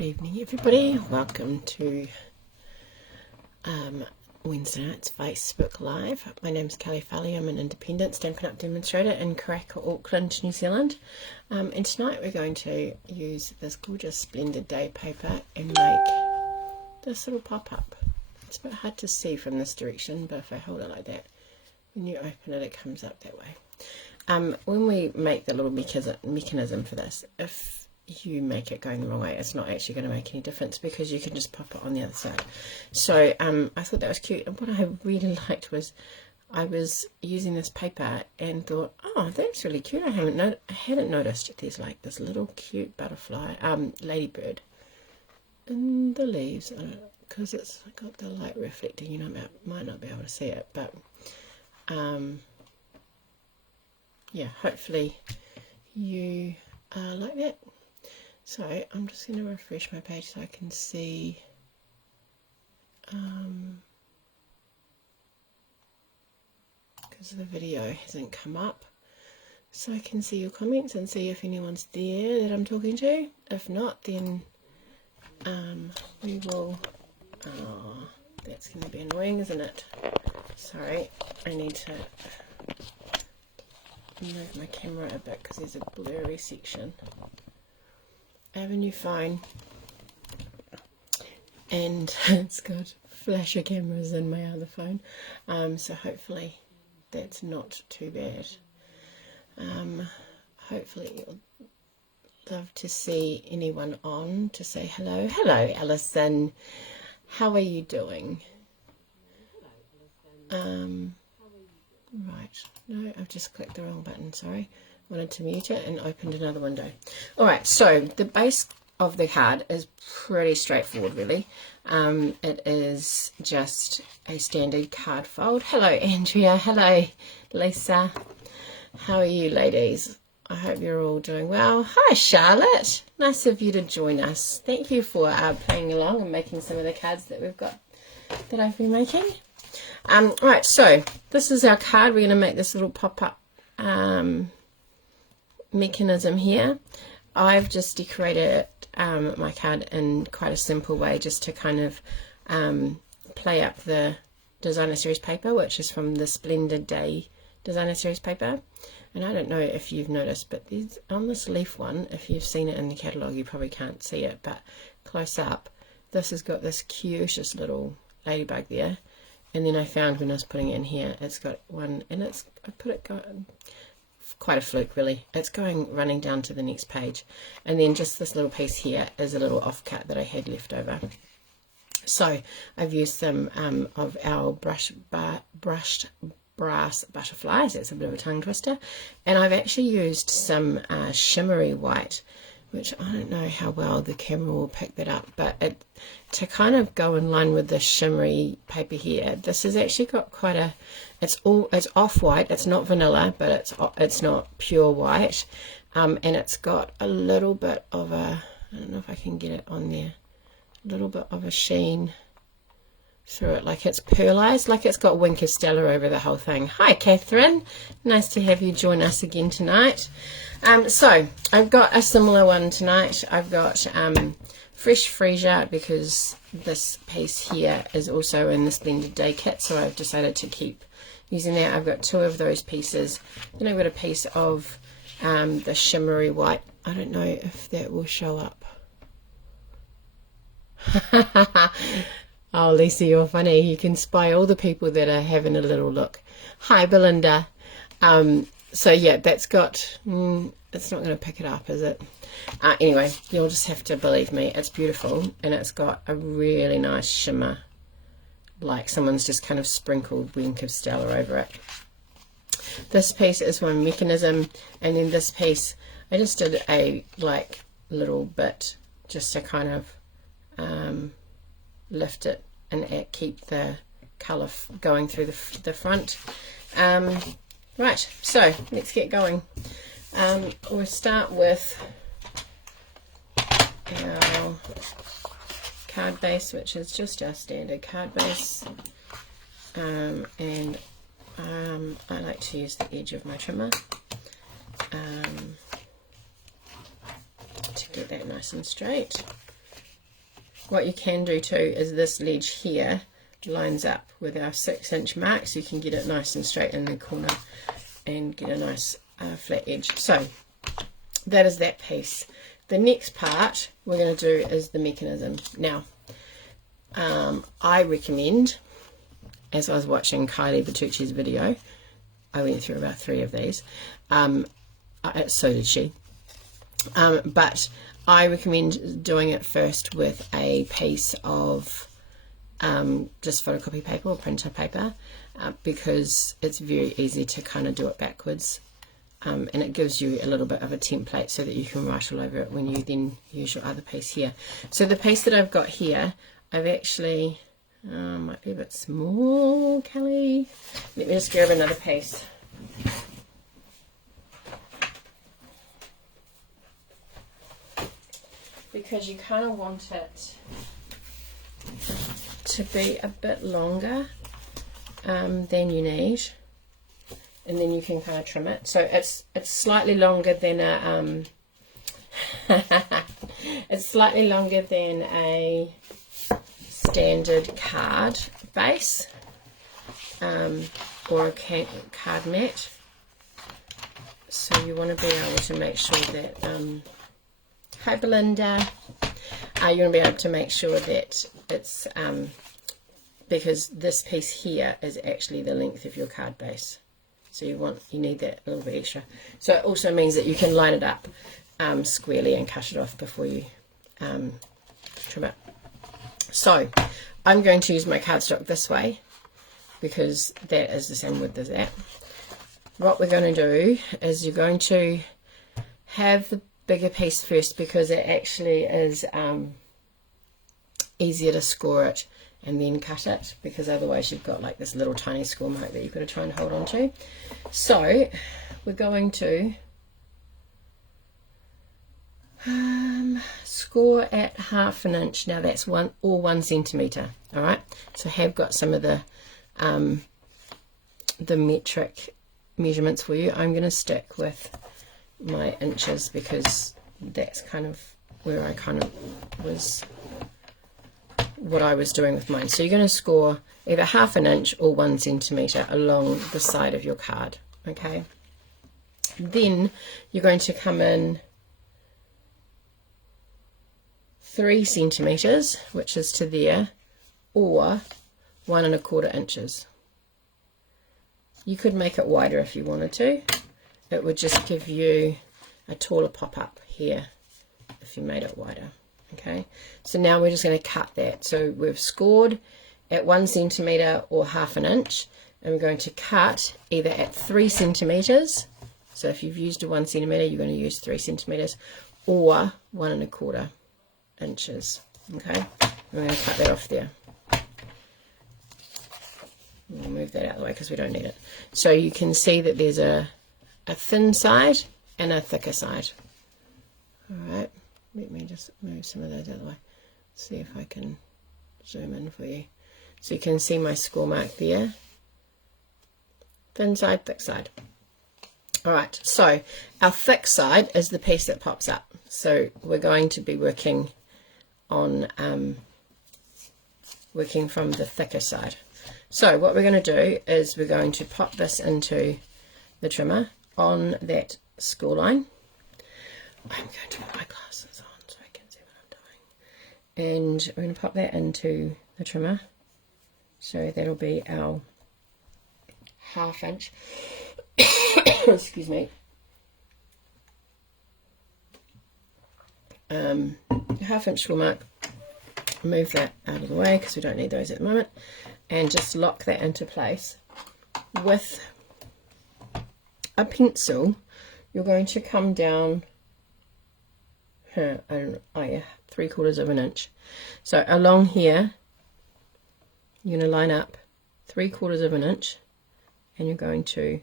Good evening, everybody. Welcome to Wednesday night's Facebook Live. My name's Kelley, Farley. I'm an independent Stampin' Demonstrator in Karaka, Auckland, New Zealand. And tonight we're going to use this gorgeous Splendid Day paper and make this little pop-up. It's a bit hard to see from this direction, but if I hold it like that, when you open it, it comes up that way. When we make the little mechanism for this, if you make it going the wrong way, it's not actually going to make any difference because you can just pop it on the other side. So I thought that was cute, and what I really liked was I was using this paper and thought, oh, that's really cute. I hadn't noticed there's like this little cute butterfly, ladybird in the leaves, because it's got the light reflecting. You know, might not be able to see it, but yeah, hopefully you like that. So I'm just going to refresh my page so I can see because the video hasn't come up, so I can see your comments and see if anyone's there that I'm talking to. If not, then we will, oh, that's going to be annoying, isn't it? Sorry, I need to move my camera a bit because there's a blurry section. I have a new phone and it's got flasher cameras in my other phone, so hopefully that's not too bad. Hopefully you'll love to see anyone on to say hello. Hello, Alison. How are you doing? Right, no, I've just clicked the wrong button, sorry. Wanted to mute it and opened another window. Alright, so the base of the card is pretty straightforward, really. It is just a standard card fold. Hello, Andrea. Hello, Lisa. How are you, ladies? I hope you're all doing well. Hi, Charlotte. Nice of you to join us. Thank you for playing along and making some of the cards that we've got, that I've been making. Right, so this is our card. We're going to make this little pop-up mechanism here. I've just decorated my card in quite a simple way, just to kind of play up the designer series paper, which is from the Splendid Day designer series paper. And I don't know if you've noticed, but there's on this leaf one, if you've seen it in the catalogue, you probably can't see it, but close up, this has got this cutest little ladybug there. And then I found when I was putting it in here, it's got one, and I put it quite a fluke, really. It's running down to the next page, and then just this little piece here is a little offcut that I had left over. So I've used some of our brushed brass butterflies. That's a bit of a tongue twister, and I've actually used some shimmery white, which I don't know how well the camera will pick that up, but to kind of go in line with the shimmery paper here, this has actually got quite a, it's off-white, it's not vanilla, but it's not pure white, and it's got a little bit of a, I don't know if I can get it on there, a little bit of a sheen through it, like it's pearlized, like it's got Wink of Stella over the whole thing. Hi, Catherine. Nice to have you join us again tonight. So I've got a similar one tonight. I've got fresh Freesia, because this piece here is also in the Splendid Day kit, so I've decided to keep using that. I've got two of those pieces. Then I've got a piece of the shimmery white. I don't know if that will show up. Oh, Lisa, you're funny. You can spy all the people that are having a little look. Hi, Belinda. So yeah, that's got, it's not going to pick it up, is it? Anyway, you'll just have to believe me. It's beautiful, and it's got a really nice shimmer, like someone's just kind of sprinkled Wink of Stella over it. This piece is one mechanism, and then this piece, I just did a like little bit just to kind of lift it and keep the colour going through the front. Right, so let's get going. We'll start with our card base, which is just our standard card base, and I like to use the edge of my trimmer to get that nice and straight. what you can do too is this ledge here lines up with our 6-inch mark, so you can get it nice and straight in the corner and get a nice flat edge. So that is that piece. The next part we're going to do is the mechanism. Now I recommend, as I was watching Kylie Bertucci's video, I went through about 3 of these, so did she, but I recommend doing it first with a piece of just photocopy paper or printer paper, because it's very easy to kind of do it backwards, and it gives you a little bit of a template so that you can write all over it when you then use your other piece here. So the piece that I've got here, I've actually, might be a bit small, Kelly. Let me just grab another piece. Because you kind of want it to be a bit longer than you need, and then you can kind of trim it. So it's slightly longer than a it's slightly longer than a standard card base or a card mat. So you want to be able to make sure that hi Belinda, you want to be able to make sure that it's because this piece here is actually the length of your card base, so you need that a little bit extra. So it also means that you can line it up squarely and cut it off before you trim it. So I'm going to use my cardstock this way because that is the same width as that. What we're going to do is you're going to have the bigger piece first, because it actually is easier to score it and then cut it, because otherwise you've got like this little tiny score mark that you've got to try and hold on to. So we're going to score at 1/2 inch. Now that's 1 centimetre. All right, so I have got some of the metric measurements for you. I'm going to stick with my inches because that's kind of where I kind of was, what I was doing with mine. So you're going to score either 1/2 inch or 1 centimetre along the side of your card. Okay, then you're going to come in 3 centimetres, which is to there, or 1 1/4 inches. You could make it wider if you wanted to. It would just give you a taller pop-up here if you made it wider. Okay, so now we're just going to cut that. So we've scored at 1 centimetre or 1/2 inch, and we're going to cut either at 3 centimetres. So if you've used a 1 centimetre, you're going to use 3 centimetres, or 1 1/4 inches. Okay, we're going to cut that off there. We'll move that out of the way because we don't need it. So you can see that there's a thin side and a thicker side. Alright, let me just move some of those out of the way. See if I can zoom in for you. So you can see my score mark there. Thin side, thick side. Alright, so our thick side is the piece that pops up. So we're going to be working on working from the thicker side. So what we're going to do is we're going to pop this into the trimmer on that score line. I'm going to put my glasses on so I can see what I'm doing. And we're going to pop that into the trimmer. So that'll be our 1/2 inch. Excuse me. 1/2 inch score mark. Move that out of the way because we don't need those at the moment. And just lock that into place. With a pencil, you're going to come down, I don't know, oh yeah, 3/4 inch. So along here, you're going to line up 3/4 inch, and you're going to,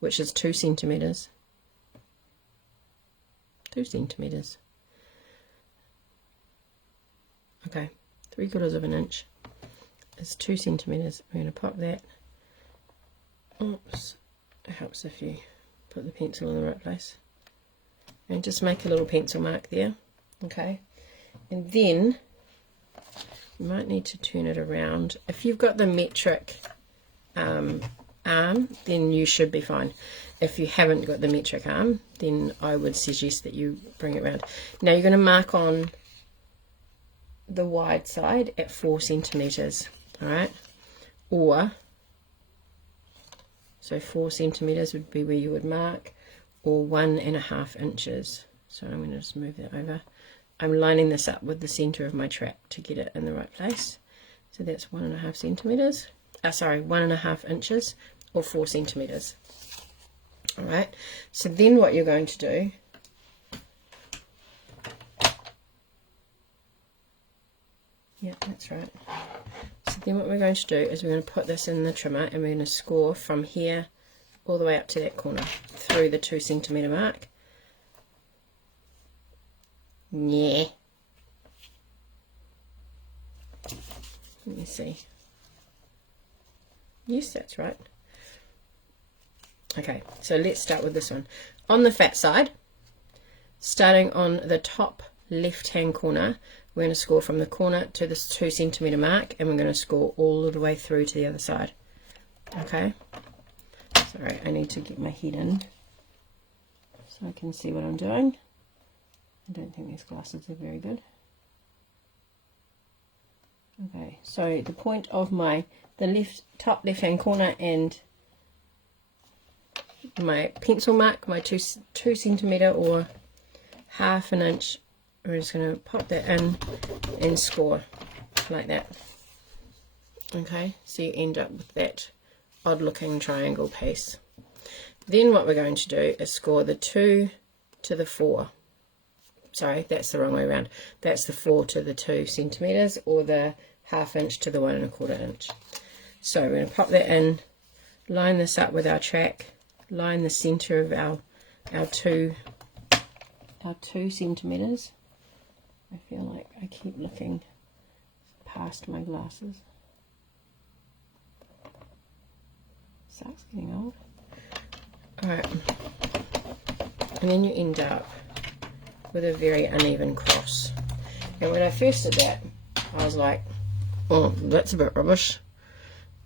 which is 2 centimetres. 2 centimetres. Okay, 3/4 inch is 2 centimetres. We're going to pop that. Oops, it helps if you put the pencil in the right place. And just make a little pencil mark there. Okay, and then You might need to turn it around. If you've got the metric arm, then you should be fine. If you haven't got the metric arm, then I would suggest that you bring it around. Now you're going to mark on the wide side at 4 centimeters, all right? Or, so 4 centimeters would be where you would mark, or 1.5 inches. So I'm going to just move that over. I'm lining this up with the center of my track to get it in the right place. So that's 1.5 centimeters. Sorry, 1.5 inches or 4 centimeters. All right. So then what you're going to do, yeah, that's right. So then what we're going to do is we're going to put this in the trimmer and we're going to score from here all the way up to that corner through the 2 centimeter mark. Yeah. Let me see. Yes, that's right. Okay, so let's start with this one. On the fat side, starting on the top left-hand corner, we're going to score from the corner to this 2 centimeter mark, and we're going to score all the way through to the other side. Okay. Sorry, I need to get my head in so I can see what I'm doing. I don't think these glasses are very good. Okay, so the point of the top left hand corner and my pencil mark, my 2 centimeter or 1/2 inch, we're just going to pop that in and score like that. Okay, so you end up with that odd looking triangle piece. Then what we're going to do is score the 2 to the 4. Sorry, that's the wrong way around. That's the 4 to the 2 centimeters, or the 1/2 inch to the 1.25 inch. So we're going to pop that in, line this up with our track, line the center of our 2 centimeters. I feel like I keep looking past my glasses. Sucks getting old. Alright, and then you end up with a very uneven cross. And when I first did that, I was like, oh, that's a bit rubbish.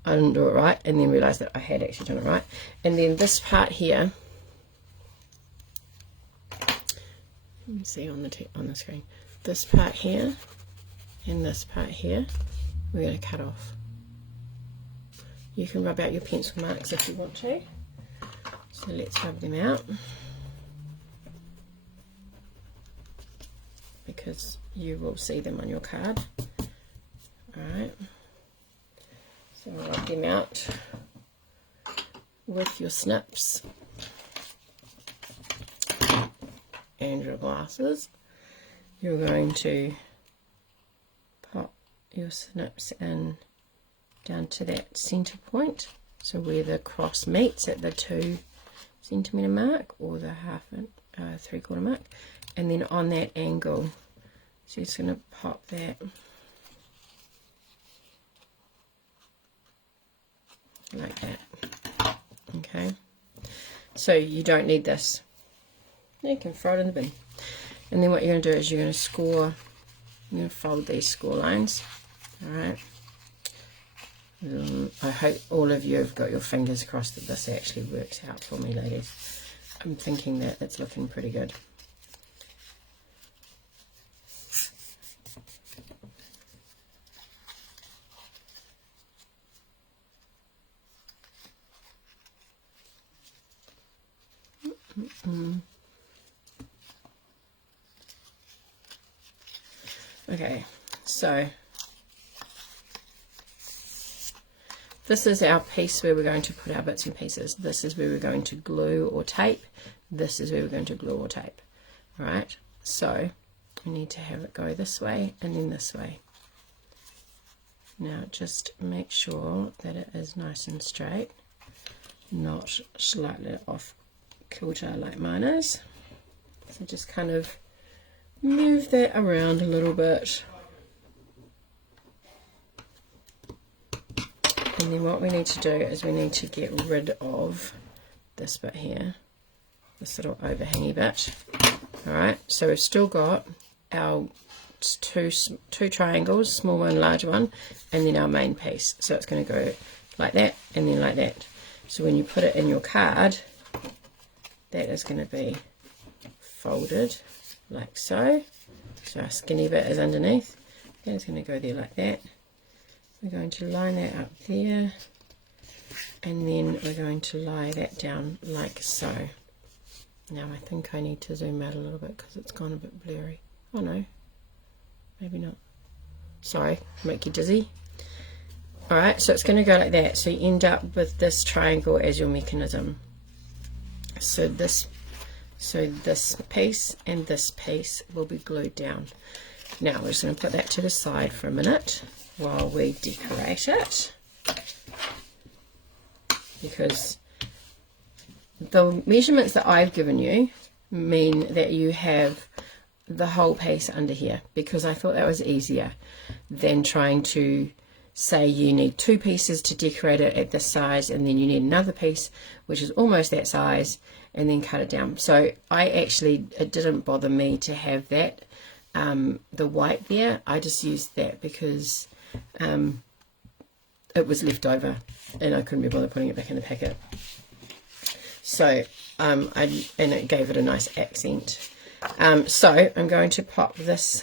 I didn't do it right, and then realized that I had actually done it right. And then this part here, let me see on the screen, this part here and this part here, we're going to cut off. You can rub out your pencil marks if you want to. So let's rub them out, because you will see them on your card. Alright, so rub them out with your snips and your glasses. You're going to pop your snips in down to that center point, so where the cross meets at the 2 centimeter mark or the 3/4 mark, and then on that angle, so you're just going to pop that like that. Okay, so you don't need this, you can throw it in the bin. And then what you're going to do is you're going to score, you're going to fold these score lines. Alright, I hope all of you have got your fingers crossed that this actually works out for me, ladies. I'm thinking that it's looking pretty good. Okay, so this is our piece where we're going to put our bits and pieces. This is where we're going to glue or tape. This is where we're going to glue or tape. Alright, so we need to have it go this way and then this way. Now just make sure that it is nice and straight, not slightly off kilter like mine is. So just kind of move that around a little bit. And then what we need to do is we need to get rid of this bit here, this little overhangy bit. Alright, so we've still got our two triangles, small one, large one, and then our main piece. So it's going to go like that and then like that. So when you put it in your card, that is going to be folded like so. So our skinny bit is underneath. That's going to go there like that. We're going to line that up there, and then we're going to lie that down like so. Now I think I need to zoom out a little bit because it's gone a bit blurry. Oh no, maybe not. Sorry, make you dizzy. Alright, so it's going to go like that. So you end up with this triangle as your mechanism. So this piece and this piece will be glued down. Now we're just going to put that to the side for a minute while we decorate it, because the measurements that I've given you mean that you have the whole piece under here, because I thought that was easier than trying to say you need two pieces to decorate it at this size, and then you need another piece which is almost that size, and then cut it down. So it didn't bother me to have that the white there. I just used that because it was left over and I couldn't be bothered putting it back in the packet. So and it gave it a nice accent. So I'm going to pop this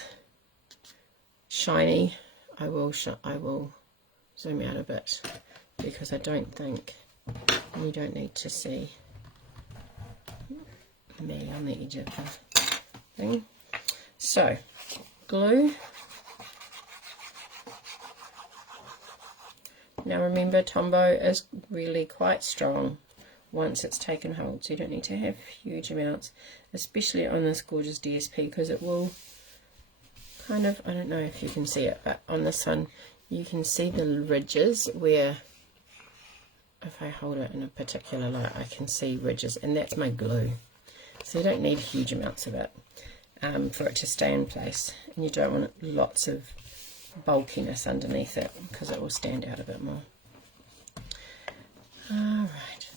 shiny. I will zoom out a bit because I don't think you don't need to see me on the edge of the thing. So glue. Now remember, Tombow is really quite strong once it's taken hold, so you don't need to have huge amounts, especially on this gorgeous DSP, because it will kind of, I don't know if you can see it, but on this one you can see the ridges where, if I hold it in a particular light, I can see ridges, and that's my glue. So you don't need huge amounts of it for it to stay in place, and you don't want lots of bulkiness underneath it because it will stand out a bit more. Alright,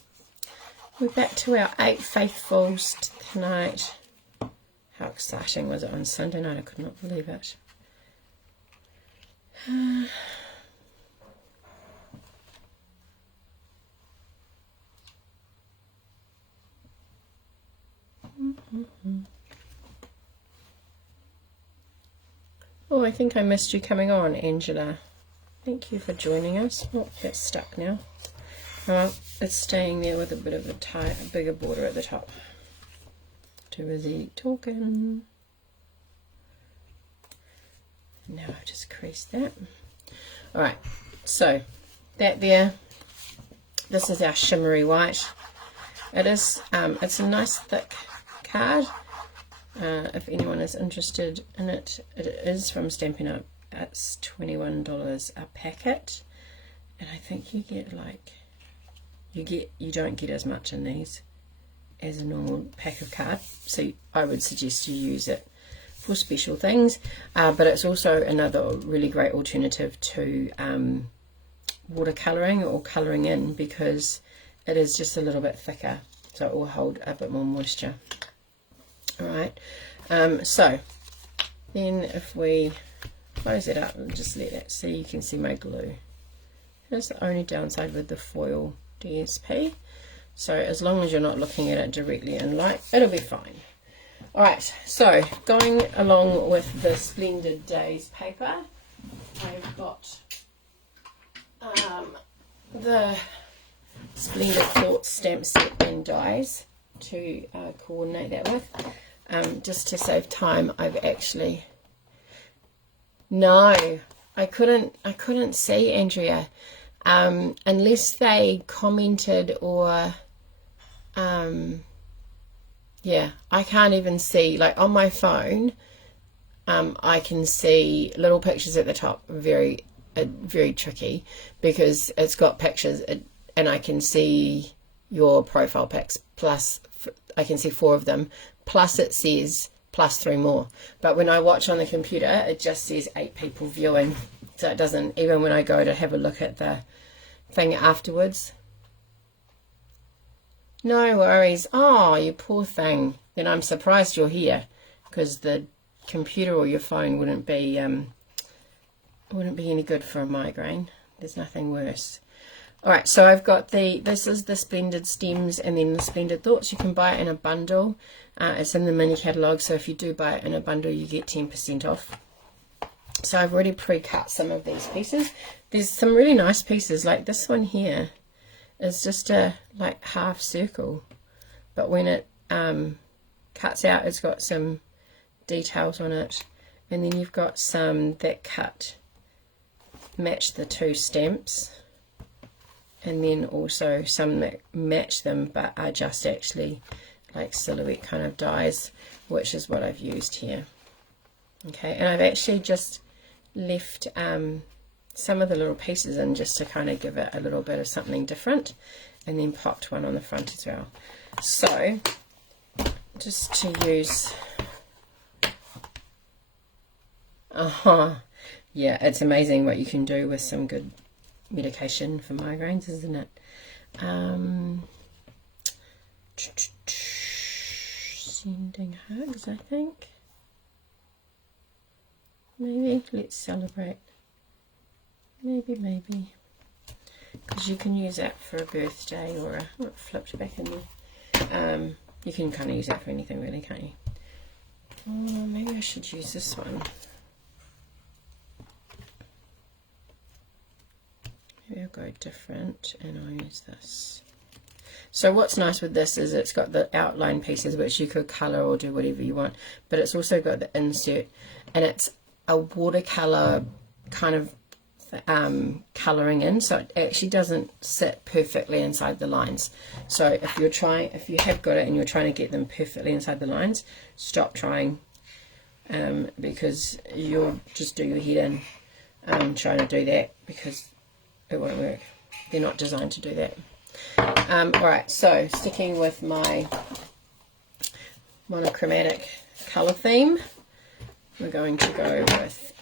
we're back to our 8 faithfuls tonight. How exciting was it on Sunday night? I could not believe it. Oh, I think I missed you coming on, Angela. Thank you for joining us. Oh, that's stuck now. Well, it's staying there with a bit of a bigger border at the top. Too busy talking. Now I've just creased that. Alright, so that there, this is our shimmery white. It is, it's a nice thick card. If anyone is interested in it, it is from Stampin' Up. It's $21 a packet, and I think you get like, you don't get as much in these as a normal pack of card, so I would suggest you use it for special things, but it's also another really great alternative to watercolouring or colouring in, because it is just a little bit thicker, so it will hold a bit more moisture. Alright, so then if we close it up and just let it see, you can see my glue. That's the only downside with the foil DSP, so as long as you're not looking at it directly in light, it'll be fine. Alright, so going along with the Splendid Days paper, I've got the Splendid Thoughts stamp set and dies to coordinate that with. Just to save time, I've actually, no, I couldn't see, Andrea, unless they commented or yeah, I can't even see, like on my phone, I can see little pictures at the top, very tricky, because it's got pictures, and I can see your profile pics, plus I can see 4 of them, plus it says plus 3 more. But when I watch on the computer, it just says 8 people viewing, so it doesn't, even when I go to have a look at the thing afterwards. No worries. Oh, you poor thing. Then I'm surprised you're here, because the computer or your phone wouldn't be any good for a migraine. There's nothing worse. Alright, so I've got this is the Splendid stems and then the Splendid thoughts. You can buy it in a bundle. It's in the mini catalogue, so if you do buy it in a bundle you get 10% off. So I've already pre-cut some of these pieces. There's some really nice pieces, like this one here is just a like half circle, but when it cuts out it's got some details on it, and then you've got some that match the two stamps, and then also some that match them but are just actually like silhouette kind of dies, which is what I've used here. Okay, and I've actually just left some of the little pieces in just to kind of give it a little bit of something different, and then popped one on the front as well. So just to use, yeah, it's amazing what you can do with some good medication for migraines, isn't it? Sending hugs, I think. Maybe let's celebrate. Maybe, because you can use that for a birthday or it flipped back in there. You can kind of use that for anything really, can't you? Oh, maybe I should use this one. Maybe I'll go different and I'll use this. So what's nice with this is it's got the outline pieces which you could colour or do whatever you want, but it's also got the insert, and it's a watercolour kind of colouring in, so it actually doesn't sit perfectly inside the lines. So if you have got it and you're trying to get them perfectly inside the lines, stop trying, because you'll just do your head in trying to do that, because it won't work. They're not designed to do that. Alright, so sticking with my monochromatic colour theme, we're going to go with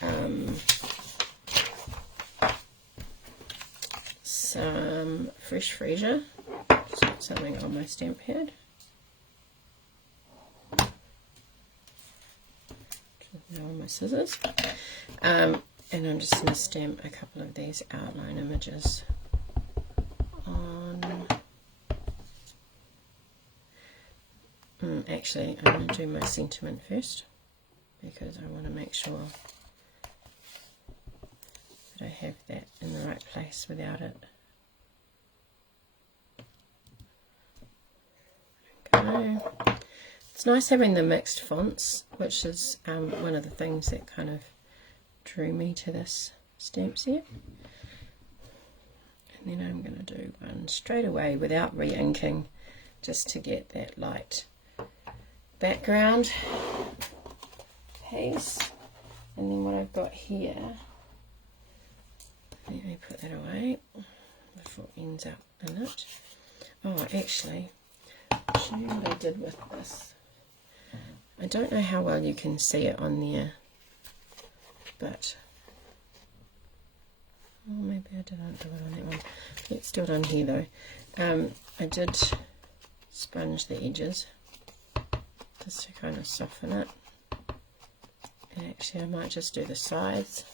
some fresh Freesia. Just put something on my stamp pad. Now on my scissors. And I'm just going to stamp a couple of these outline images on. Actually, I'm going to do my sentiment first, because I want to make sure that I have that in the right place without it. Okay. It's nice having the mixed fonts, which is one of the things that kind of drew me to this stamp set. And then I'm going to do one straight away without re-inking, just to get that light background piece. And then what I've got here, let me put that away before it ends up in it. Oh, actually, I'll show you what I did with this. I don't know how well you can see it on there, but oh, maybe I didn't do it on that one. Let's do it on here though. I did sponge the edges just to kind of soften it, and actually I might just do the sides.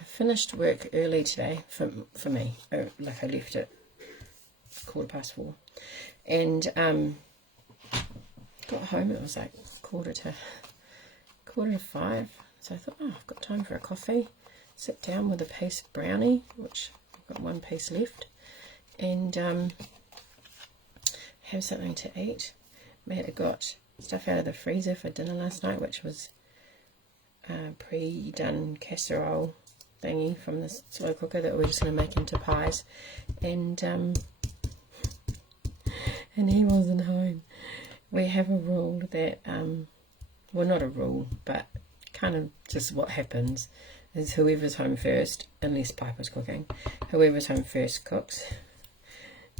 I finished work early today for me, like I left it 4:15, and got home, it was like quarter to 5, so I thought, oh, I've got time for a coffee, sit down with a piece of brownie, which I've got one piece left, and have something to eat. I got stuff out of the freezer for dinner last night, which was pre-done casserole thingy from the slow cooker that we're just going to make into pies, and he wasn't home. We have a rule that, well, not a rule, but kind of just what happens is whoever's home first, unless Piper's cooking, whoever's home first cooks.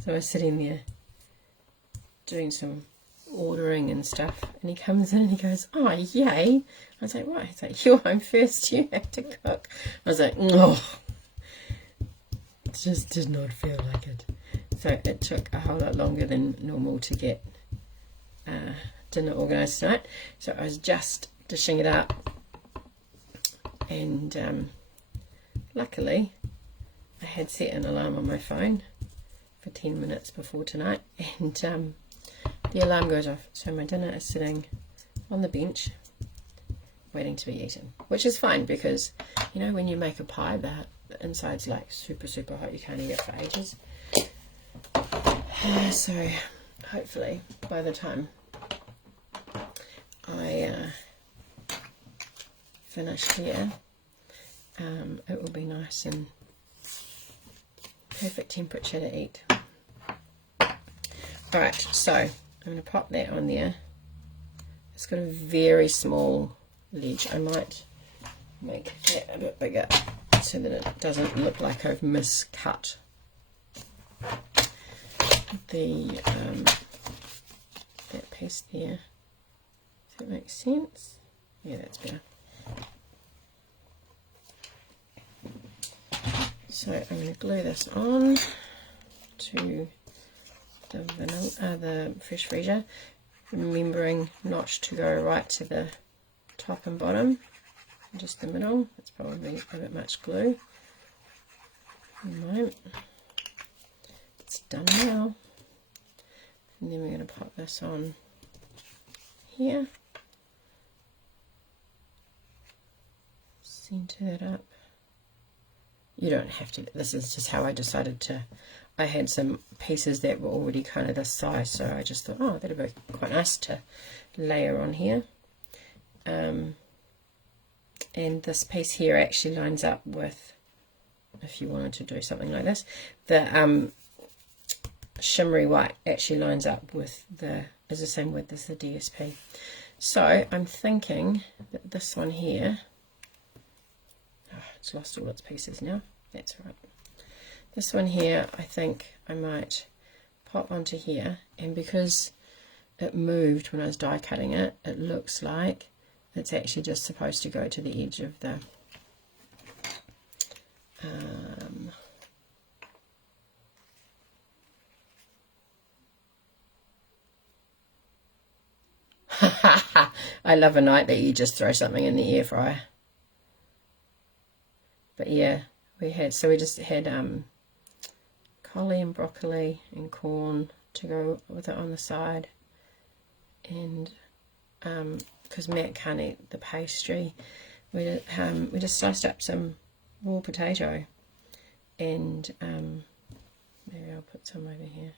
So I was sitting there doing some ordering and stuff, and he comes in and he goes, oh, yay. I was like, what? He's like, you're home first, you have to cook. I was like, oh, it just did not feel like it. So it took a whole lot longer than normal to get dinner organised tonight. So I was just dishing it up, and luckily I had set an alarm on my phone for 10 minutes before tonight, and the alarm goes off, so my dinner is sitting on the bench waiting to be eaten, which is fine because, you know, when you make a pie, the inside's like super hot, you can't eat it for ages. So hopefully by the time I finish here, it will be nice and perfect temperature to eat. Alright, so I'm going to pop that on there. It's got a very small ledge. I might make that a bit bigger so that it doesn't look like I've miscut the that piece there. Does that make sense? Yeah, that's better. So I'm going to glue this on to the fresh Freesia, remembering not to go right to the top and bottom, just the middle. It's probably a bit much glue. No, it's done now. And then we're going to pop this on here, center that up. You don't have to, this is just how I decided to. I had some pieces that were already kind of this size, so I just thought, oh, that'd be quite nice to layer on here. And this piece here actually lines up with, if you wanted to do something like this, the shimmery white actually lines up with is the same width as the DSP. So I'm thinking that this one here, oh, it's lost all its pieces now, that's right. This one here, I think I might pop onto here, and because it moved when I was die cutting it, it looks like it's actually just supposed to go to the edge of the I love a night that you just throw something in the air fryer. But yeah, we just had Kylie and broccoli and corn to go with it on the side, and because Matt can't eat the pastry, we just sliced up some raw potato, and maybe I'll put some over here,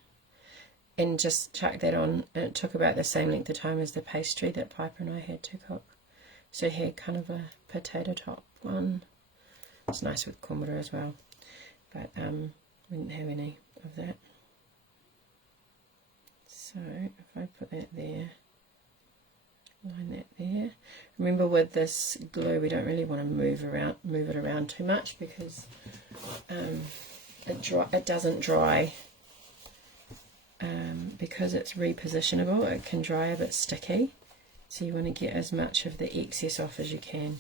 and just chuck that on, and it took about the same length of time as the pastry that Piper and I had to cook. So he had kind of a potato top one. It's nice with corn butter as well, but we didn't have any of that. So if I put that there, line that there. Remember, with this glue, we don't really want to move it around too much, because it doesn't dry. Because it's repositionable, it can dry a bit sticky, so you want to get as much of the excess off as you can.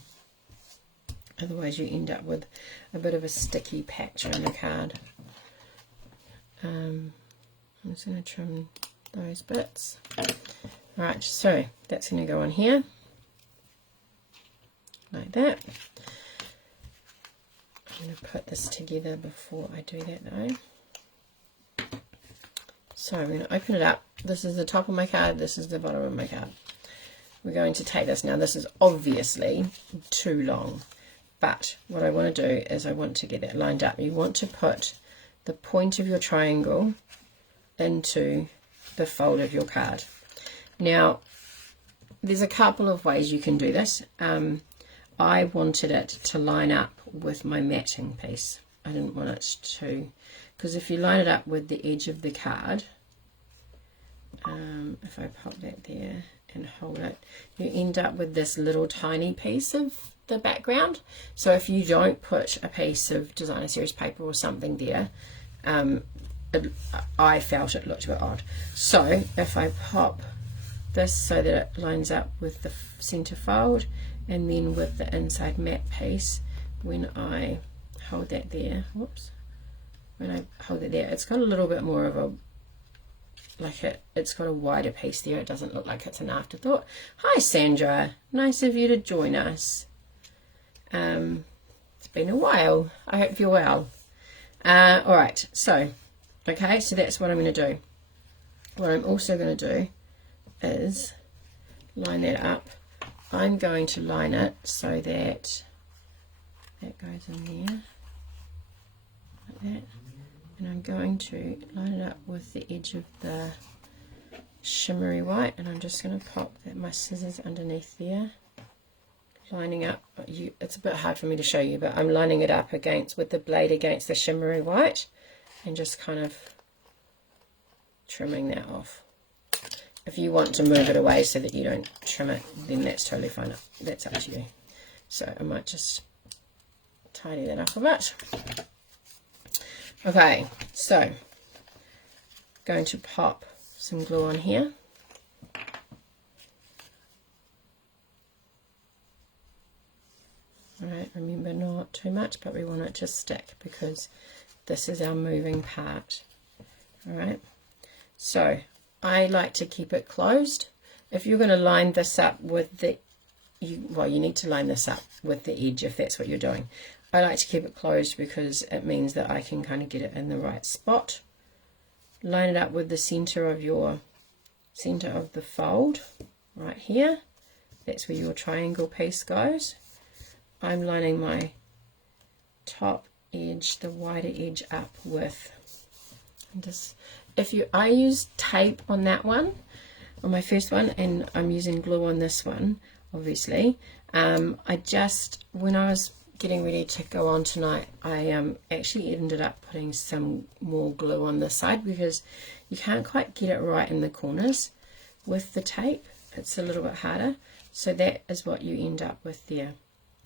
Otherwise you end up with a bit of a sticky patch on your card. I'm just going to trim those bits. Alright, so that's going to go on here, like that. I'm going to put this together before I do that though. So I'm going to open it up. This is the top of my card, this is the bottom of my card. We're going to take this. Now this is obviously too long, but what I want to do is I want to get it lined up. You want to put the point of your triangle into the fold of your card. Now there's a couple of ways you can do this. I wanted it to line up with my matting piece. I didn't want it to, because if you line it up with the edge of the card, if I pop that there and hold it, you end up with this little tiny piece of the background. So if you don't put a piece of designer series paper or something there, I felt it looked a bit odd. So if I pop this so that it lines up with the center fold and then with the inside matte piece, when I hold that there, whoops, when I hold it there, it's got a little bit more of a, like it's got a wider piece there. It doesn't look like it's an afterthought. Hi Sandra, nice of you to join us. It's been a while. I hope you're well. All right, so okay, so that's what I'm going to do. What I'm also going to do is line that up. I'm going to line it so that that goes in there like that, and I'm going to line it up with the edge of the shimmery white, and I'm just going to pop my scissors underneath there, lining up. It's a bit hard for me to show you, but I'm lining it up with the blade against the shimmery white, and just kind of trimming that off. If you want to move it away so that you don't trim it, then that's totally fine. That's up to you. So I might just tidy that up a bit. Okay, so going to pop some glue on here. Alright, remember not too much, but we want it to stick because this is our moving part. Alright, so I like to keep it closed. If you're going to line this up with you need to line this up with the edge if that's what you're doing. I like to keep it closed because it means that I can kind of get it in the right spot. Line it up with the center of the fold right here. That's where your triangle piece goes. I'm lining my top edge, the wider edge, up with this. I use tape on that one, on my first one, and I'm using glue on this one, obviously. When I was getting ready to go on tonight, I actually ended up putting some more glue on this side because you can't quite get it right in the corners with the tape. It's a little bit harder. So that is what you end up with there.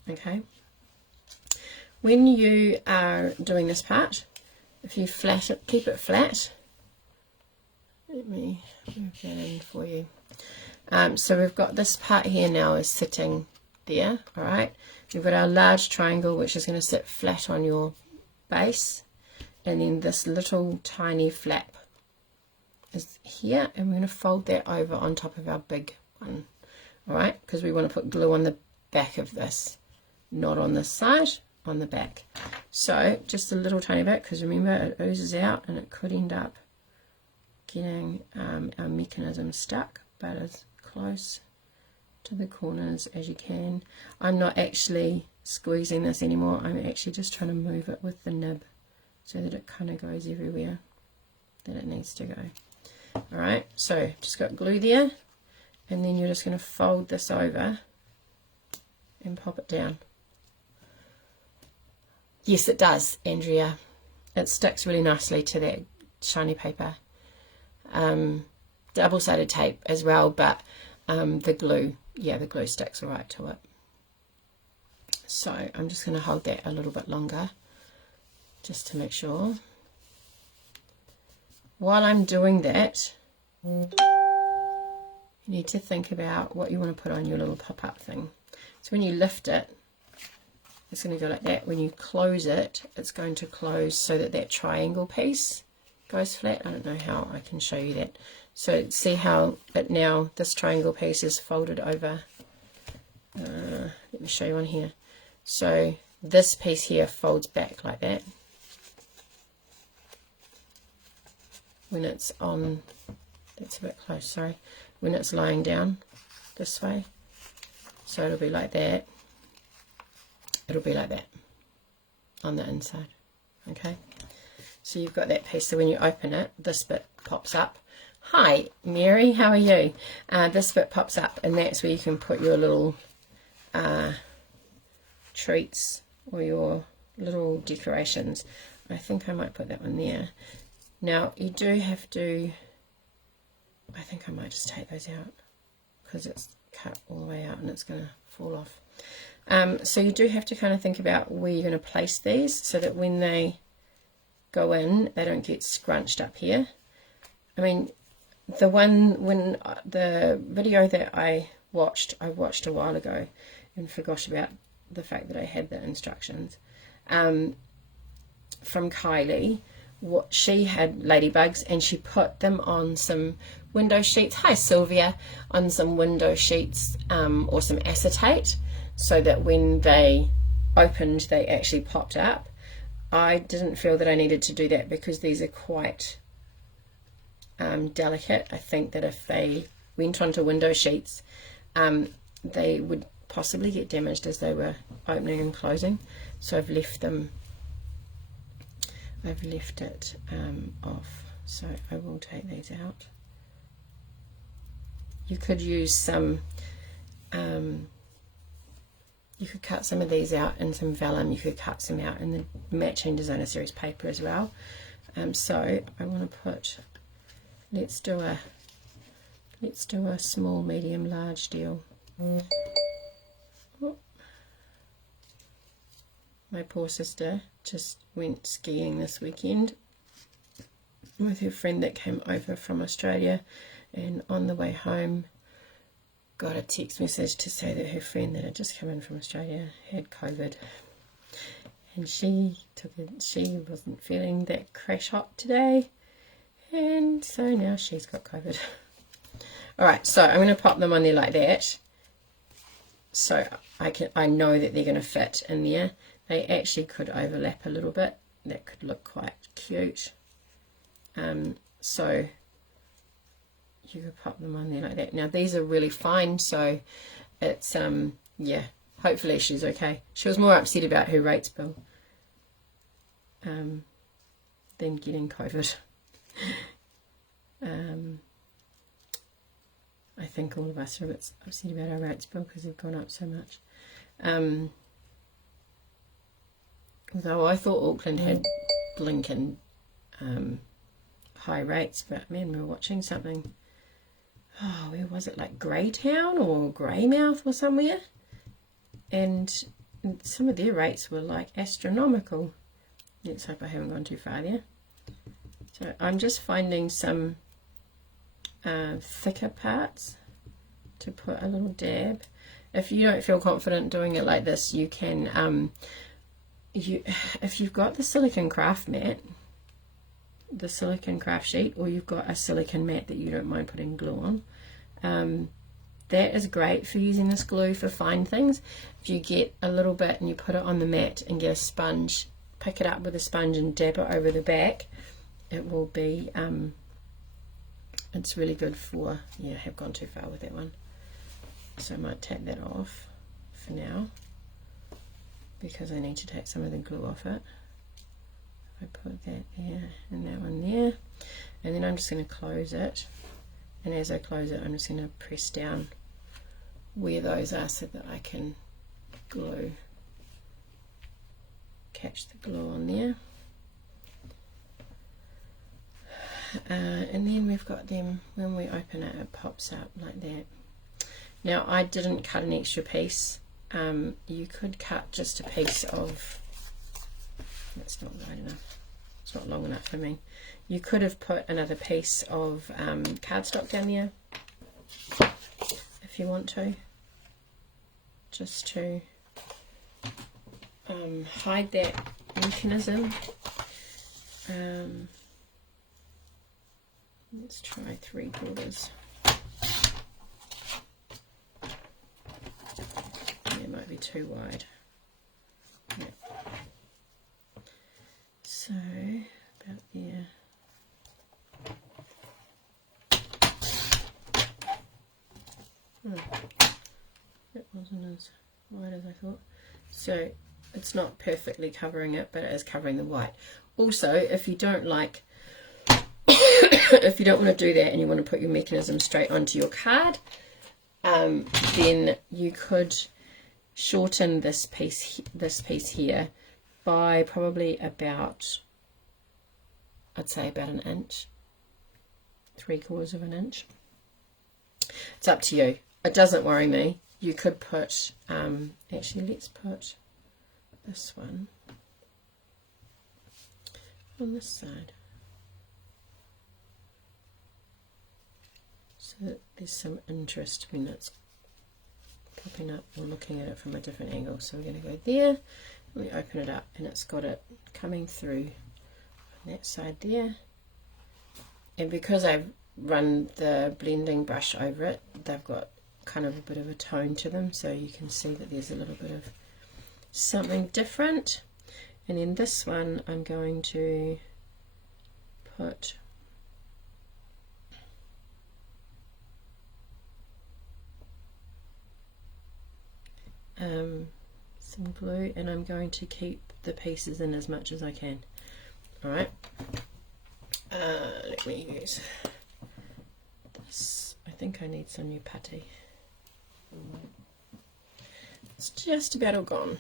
Okay. When you are doing this part, if you keep it flat. Let me move that in for you. So we've got this part here now is sitting there, all right. We've got our large triangle, which is going to sit flat on your base, and then this little tiny flap is here, and we're going to fold that over on top of our big one, all right, because we want to put glue on the back of this, not on this side, on the back. So just a little tiny bit, because remember it oozes out and it could end up getting our mechanism stuck, but as close to the corners as you can. I'm not actually squeezing this anymore, I'm actually just trying to move it with the nib so that it kind of goes everywhere that it needs to go. Alright, so just got glue there, and then you're just going to fold this over and pop it down. Yes, it does, Andrea. It sticks really nicely to that shiny paper. Double-sided tape as well, but the glue sticks all right to it. So I'm just going to hold that a little bit longer just to make sure. While I'm doing that, you need to think about what you want to put on your little pop-up thing. So when you lift it, it's going to go like that. When you close it, it's going to close so that that triangle piece goes flat. I don't know how I can show you that. So see how this triangle piece is folded over. Let me show you one here. So this piece here folds back like that when it's on, that's a bit close, sorry, when it's lying down this way. So it'll be like that. It'll be like that on the inside. Okay, so you've got that piece. So when you open it, this bit pops up. Hi Mary, how are you? This bit pops up, and that's where you can put your little treats or your little decorations. I think I might put that one there. Now you do have to, I think I might just take those out because it's cut all the way out and it's going to fall off. So you do have to kind of think about where you're going to place these so that when they go in, they don't get scrunched up here. I mean, the video that I watched a while ago and forgot about the fact that I had the instructions from Kylie. what she had ladybugs, and she put them on some window sheets. Hi Sylvia. On some window sheets or some acetate, so that when they opened they actually popped up. I didn't feel that I needed to do that because these are quite delicate. I think that if they went onto window sheets they would possibly get damaged as they were opening and closing, so I've left it off. So I will take these out. You could use some you could cut some of these out in some vellum. You could cut some out in the matching designer series paper as well. So I want to put, let's do a small, medium, large deal. Oh. My poor sister just went skiing this weekend with her friend that came over from Australia, and on the way home got a text message to say that her friend that had just come in from Australia had COVID, and she wasn't feeling that crash hot today, and so now she's got COVID. Alright, so I'm going to pop them on there like that, so I know that they're going to fit in there. They actually could overlap a little bit. That could look quite cute. So you could pop them on there like that. Now these are really fine, so it's yeah, hopefully she's okay. She was more upset about her rates bill than getting COVID. I think all of us are a bit upset about our rates bill because they've gone up so much. Although I thought Auckland had blinking high rates, but man, we were watching something. Oh, where was it? Like Greytown or Greymouth or somewhere, and some of their rates were like astronomical. Let's hope I haven't gone too far there. So I'm just finding some thicker parts to put a little dab. If you don't feel confident doing it like this, you can if you've got the silicone craft mat, the silicone craft sheet, or you've got a silicone mat that you don't mind putting glue on, that is great for using this glue for fine things. If you get a little bit and you put it on the mat and get a sponge, pick it up with a sponge and dab it over the back, it will be it's really good for, yeah, I have gone too far with that one, so I might take that off for now because I need to take some of the glue off it. I put that there and that one there, and then I'm just going to close it, and as I close it I'm just going to press down where those are so that I can glue, catch the glue on there. And then we've got them, when we open it, it pops up like that. Now I didn't cut an extra piece. You could cut just a piece of, that's not right enough, it's not long enough for me. You could have put another piece of cardstock down there if you want to, just to hide that mechanism. Let's try 3/4. It might be too wide. Yeah. So about there. That wasn't as wide as I thought. So it's not perfectly covering it, but it is covering the white. Also, if you don't like if you don't want to do that and you want to put your mechanism straight onto your card, then you could shorten this piece here by probably about, I'd say about an inch, 3/4 of an inch. It's up to you. It doesn't worry me. You could put, actually let's put this one on this side, so that there's some interest when it's popping up or looking at it from a different angle. So we're going to go there, we open it up, and it's got it coming through that side there. And because I've run the blending brush over it, they've got kind of a bit of a tone to them, so you can see that there's a little bit of something different. And then this one I'm going to put some glue, and I'm going to keep the pieces in as much as I can. Alright, let me use this. I think I need some new putty. It's just about all gone.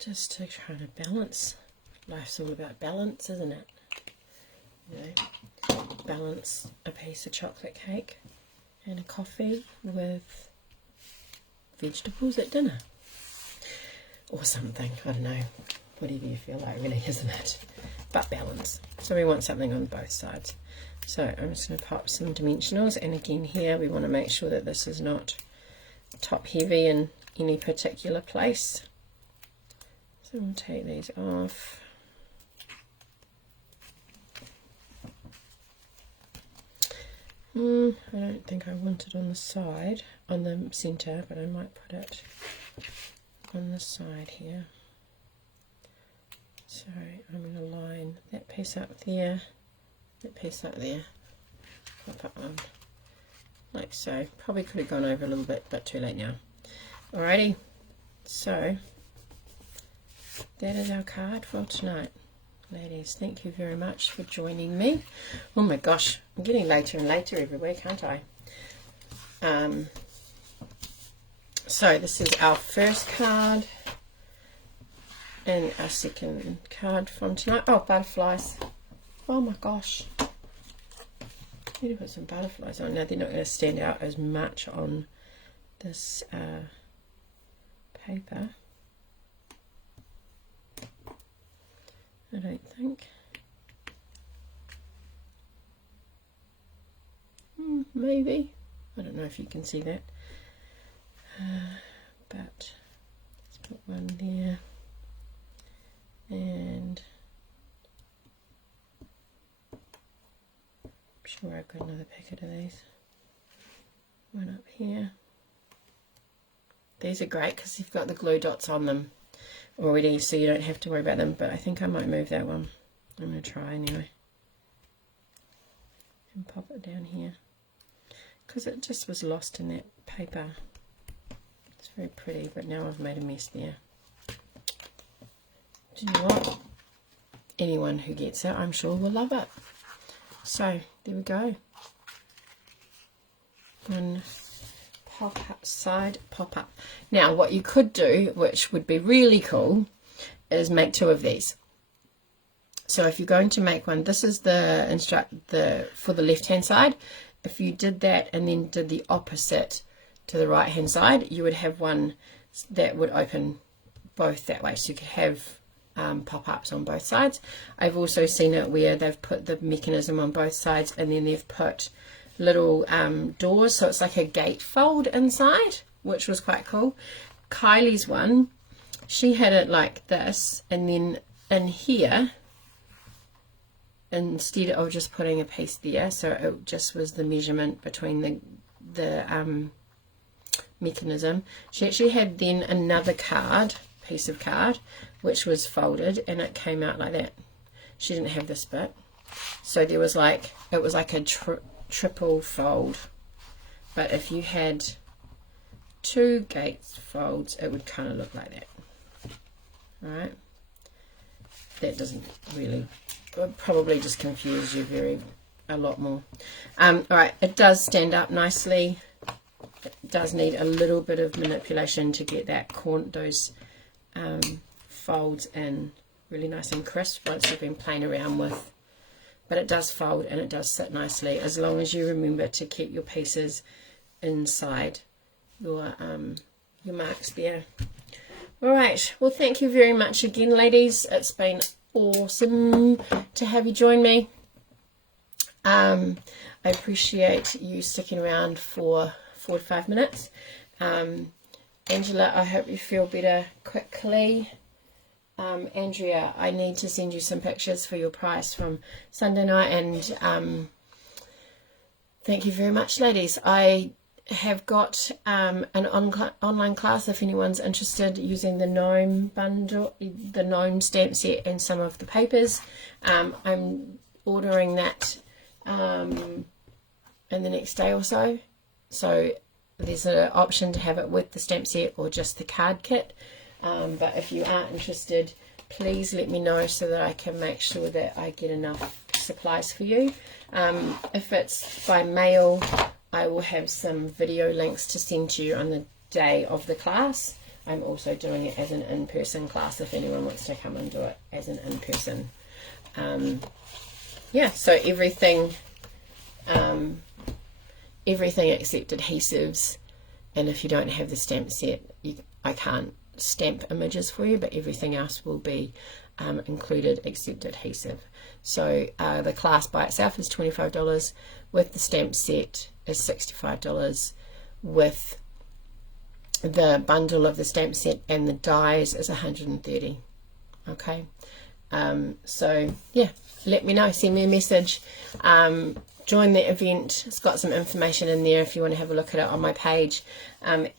Just to try to balance. Life's all about balance, isn't it? You know, balance a piece of chocolate cake and a coffee with vegetables at dinner. Or something, I don't know. Whatever you feel like, really, isn't it? But balance. So we want something on both sides. So I'm just going to pop some dimensionals, and again here we want to make sure that this is not top heavy in any particular place. So we'll take these off. I don't think I want it on the side, on the center, but I might put it on the side here. So I'm going to line that piece up there, that piece up there, pop it on like so. Probably could have gone over a little bit, but too late now. Alrighty, so that is our card for tonight. Ladies, thank you very much for joining me. Oh my gosh, I'm getting later and later every week, aren't I? So this is our first card and our second card from tonight. Oh, butterflies. Oh my gosh. I need to put some butterflies on. Now they're not going to stand out as much on this paper, I don't think. Maybe. I don't know if you can see that. But let's put one there. And I'm sure I've got another packet of these. One up here. These are great because you've got the glue dots on them already, so you don't have to worry about them, but I think I might move that one. I'm going to try anyway. And pop it down here. Because it just was lost in that paper. It's very pretty, but now I've made a mess there. Do you know what? Anyone who gets it, I'm sure will love it. So, there we go. One pop-up, side pop-up. Now, what you could do, which would be really cool, is make two of these. So if you're going to make one, this is the for the left-hand side. If you did that and then did the opposite to the right-hand side, you would have one that would open both that way. So you could have pop-ups on both sides. I've also seen it where they've put the mechanism on both sides and then they've put little doors, so it's like a gatefold inside, which was quite cool. Kylie's one, she had it like this, and then in here, instead of just putting a piece there, so it just was the measurement between the mechanism. She actually had then another piece of card, which was folded, and it came out like that. She didn't have this bit, so there was like, it was like a triple fold, but if you had two gates folds, it would kind of look like that. Alright, that doesn't really, would probably just confuse you a lot more. Alright, it does stand up nicely. It does need a little bit of manipulation to get that those folds in really nice and crisp once you've been playing around with. But it does fold and it does sit nicely, as long as you remember to keep your pieces inside your your marks there. All right, well, thank you very much again, ladies. It's been awesome to have you join me. I appreciate you sticking around for 4 to 5 minutes. Angela, I hope you feel better quickly. Andrea, I need to send you some pictures for your price from Sunday night, and thank you very much, ladies. I have got an online class if anyone's interested, using the gnome bundle, the gnome stamp set, and some of the papers. I'm ordering that in the next day or so. So there's an option to have it with the stamp set or just the card kit. But if you are interested, please let me know so that I can make sure that I get enough supplies for you. If it's by mail, I will have some video links to send to you on the day of the class. I'm also doing it as an in-person class if anyone wants to come and do it as an in-person. Yeah, so everything except adhesives, and if you don't have the stamp set, I can't stamp images for you, but everything else will be included except adhesive. So the class by itself is $25, with the stamp set is $65, with the bundle of the stamp set and the dies is $130. Okay, so yeah, let me know, send me a message, join the event. It's got some information in there if you want to have a look at it on my page, and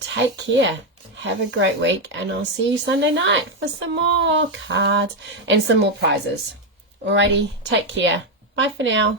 take care, have a great week, and I'll see you Sunday night for some more cards and some more prizes. Alrighty, take care, bye for now.